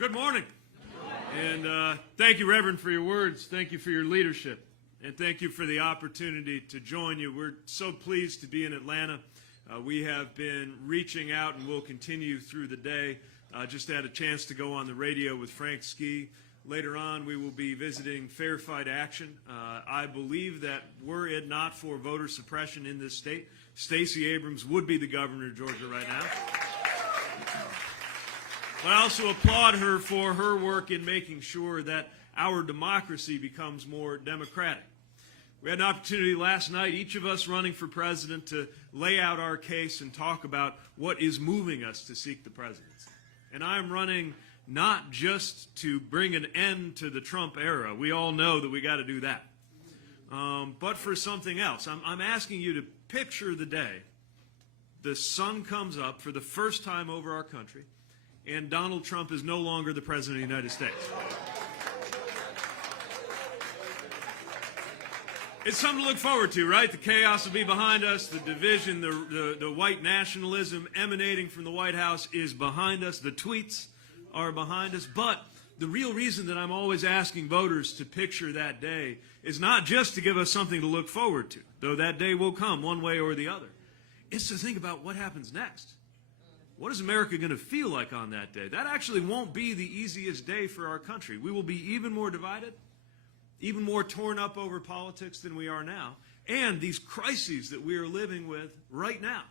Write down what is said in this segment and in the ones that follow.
Good morning. And thank you, Reverend, for your words. Thank you for your leadership. And thank you for the opportunity to join you. We're so pleased to be in Atlanta. We have been reaching out and will continue through the day. Just had a chance to go on the radio with Frank Ski. Later on, we will be visiting Fair Fight Action. I believe that were it not for voter suppression in this state, Stacey Abrams would be the governor of Georgia right now. But I also applaud her for her work in making sure that our democracy becomes more democratic. We had an opportunity last night, each of us running for president, to lay out our case and talk about what is moving us to seek the presidency. And I'm running not just to bring an end to the Trump era. We all know that we got to do that. But for something else. I'm asking you to picture the day the sun comes up for the first time over our country and Donald Trump is no longer the President of the United States. It's something to look forward to, right? The chaos will be behind us. The division, the white nationalism emanating from the White House is behind us. The tweets are behind us. But the real reason that I'm always asking voters to picture that day is not just to give us something to look forward to, though that day will come one way or the other. It's to think about what happens next. What is America going to feel like on that day? That actually won't be the easiest day for our country. We will be even more divided, even more torn up over politics than we are now. And these crises that we are living with right now,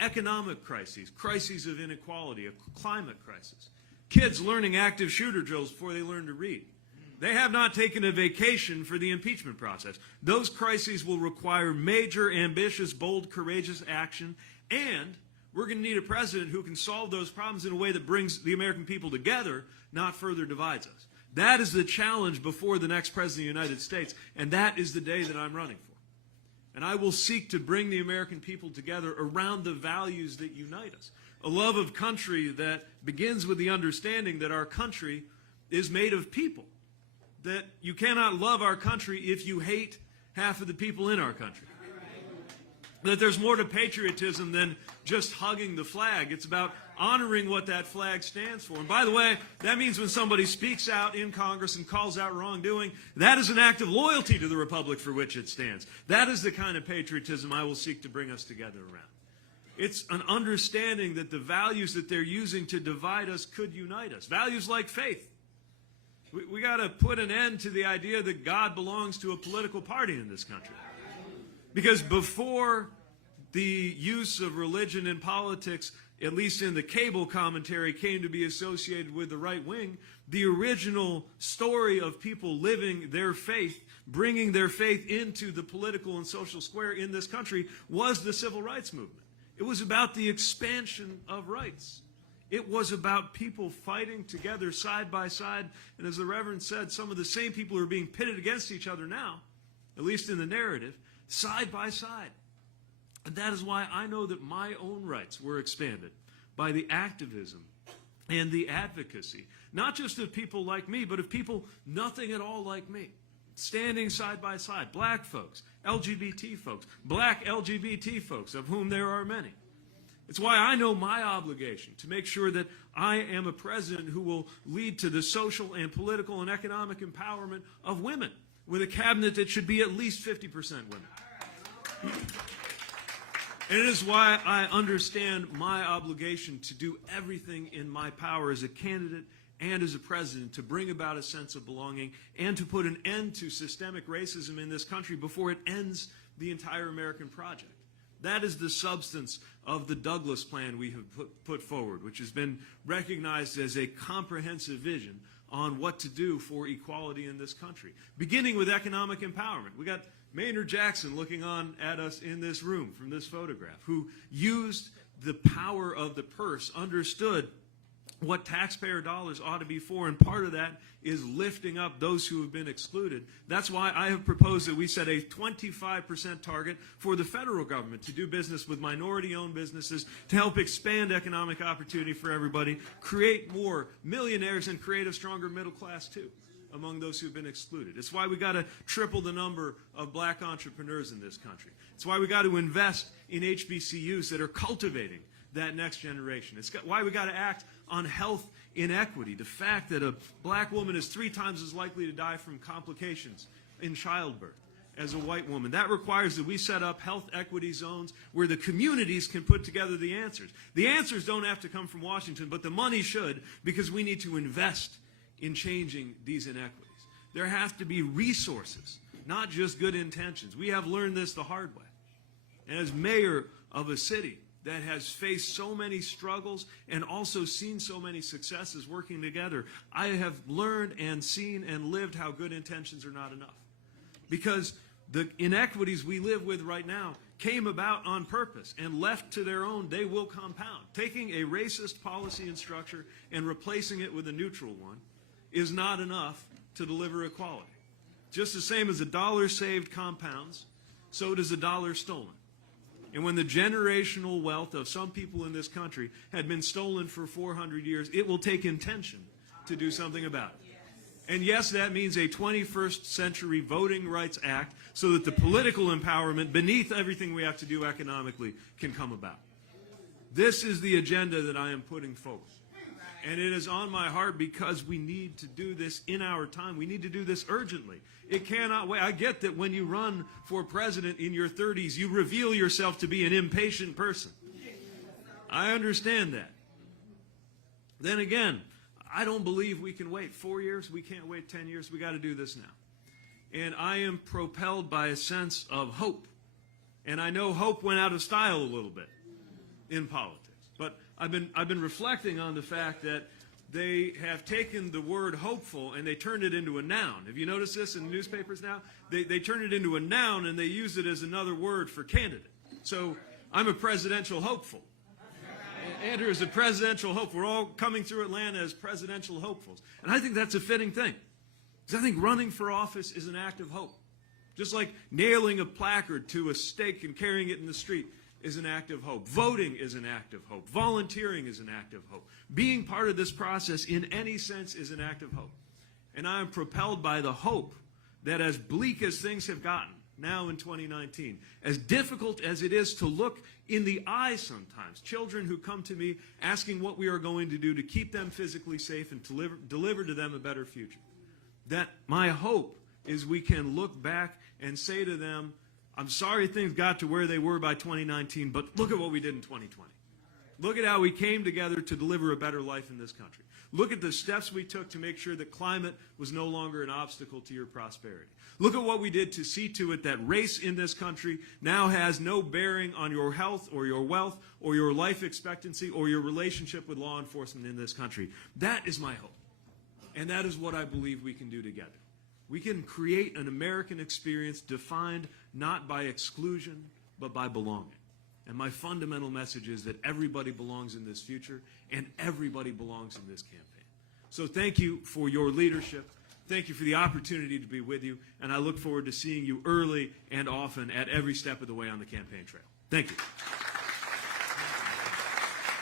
economic crises, crises of inequality, a climate crisis, kids learning active shooter drills before they learn to read. They have not taken a vacation for the impeachment process. Those crises will require major, ambitious, bold, courageous action, and we're going to need a president who can solve those problems in a way that brings the American people together, not further divides us. That is the challenge before the next president of the United States, and that is the day that I'm running for. And I will seek to bring the American people together around the values that unite us. A love of country that begins with the understanding that our country is made of people. That you cannot love our country if you hate half of the people in our country. That there's more to patriotism than just hugging the flag. It's about honoring what that flag stands for. And by the way, that means when somebody speaks out in Congress and calls out wrongdoing, that is an act of loyalty to the republic for which it stands. That is the kind of patriotism I will seek to bring us together around. It's an understanding that the values that they're using to divide us could unite us. Values like faith. We got to put an end to the idea that God belongs to a political party in this country. Because before the use of religion in politics, at least in the cable commentary, came to be associated with the right wing, the original story of people living their faith, bringing their faith into the political and social square in this country was the civil rights movement. It was about the expansion of rights. It was about people fighting together side by side. And as the Reverend said, some of the same people who are being pitted against each other now, at least in the narrative, side by side. And that is why I know that my own rights were expanded by the activism and the advocacy, not just of people like me, but of people nothing at all like me, standing side by side, black folks, LGBT folks, black LGBT folks, of whom there are many. It's why I know my obligation to make sure that I am a president who will lead to the social and political and economic empowerment of women, with a cabinet that should be at least 50% women. And it is why I understand my obligation to do everything in my power as a candidate and as a president to bring about a sense of belonging and to put an end to systemic racism in this country before it ends the entire American project. That is the substance of the Douglas Plan we have put forward, which has been recognized as a comprehensive vision on what to do for equality in this country, beginning with economic empowerment. We got Maynard Jackson looking on at us in this room from this photograph, who used the power of the purse, understood what taxpayer dollars ought to be for, and part of that is lifting up those who have been excluded. That's why I have proposed that we set a 25% target for the federal government to do business with minority-owned businesses to help expand economic opportunity for everybody, create more millionaires, and create a stronger middle class too among those who've been excluded. It's why we got to triple the number of black entrepreneurs in this country. It's why we got to invest in HBCUs that are cultivating that next generation. It's why we got to act on health inequity, the fact that a black woman is 3 times as likely to die from complications in childbirth as a white woman. That requires that we set up health equity zones where the communities can put together the answers. The answers don't have to come from Washington, but the money should, because we need to invest in changing these inequities. There have to be resources, not just good intentions. We have learned this the hard way. And as mayor of a city that has faced so many struggles and also seen so many successes working together, I have learned and seen and lived how good intentions are not enough. Because the inequities we live with right now came about on purpose, and left to their own, they will compound. Taking a racist policy and structure and replacing it with a neutral one is not enough to deliver equality. Just the same as $1 saved compounds, so does $1 stolen. And when the generational wealth of some people in this country had been stolen for 400 years, it will take intention to do something about it. And yes, that means a 21st century Voting Rights Act so that the political empowerment beneath everything we have to do economically can come about. This is the agenda that I am putting forward. And it is on my heart because we need to do this in our time. We need to do this urgently. It cannot wait. I get that when you run for president in your 30s, you reveal yourself to be an impatient person. I understand that. Then again, I don't believe we can wait 4 years. We can't wait 10 years. We got to do this now. And I am propelled by a sense of hope. And I know hope went out of style a little bit in politics. But I've been reflecting on the fact that they have taken the word hopeful and they turned it into a noun. Have you noticed this in the newspapers now? They turn it into a noun and they use it as another word for candidate. So I'm a presidential hopeful. Andrew is a presidential hope. We're all coming through Atlanta as presidential hopefuls. And I think that's a fitting thing. Because I think running for office is an act of hope. Just like nailing a placard to a stake and carrying it in the street is an act of hope. Voting is an act of hope. Volunteering is an act of hope. Being part of this process in any sense is an act of hope. And I am propelled by the hope that as bleak as things have gotten now in 2019, as difficult as it is to look in the eye sometimes, children who come to me asking what we are going to do to keep them physically safe and deliver to them a better future, that my hope is we can look back and say to them, I'm sorry things got to where they were by 2019, but look at what we did in 2020. Look at how we came together to deliver a better life in this country. Look at the steps we took to make sure that climate was no longer an obstacle to your prosperity. Look at what we did to see to it that race in this country now has no bearing on your health or your wealth or your life expectancy or your relationship with law enforcement in this country. That is my hope. And that is what I believe we can do together. We can create an American experience defined not by exclusion, but by belonging. And my fundamental message is that everybody belongs in this future, and everybody belongs in this campaign. So thank you for your leadership. Thank you for the opportunity to be with you, and I look forward to seeing you early and often at every step of the way on the campaign trail. Thank you.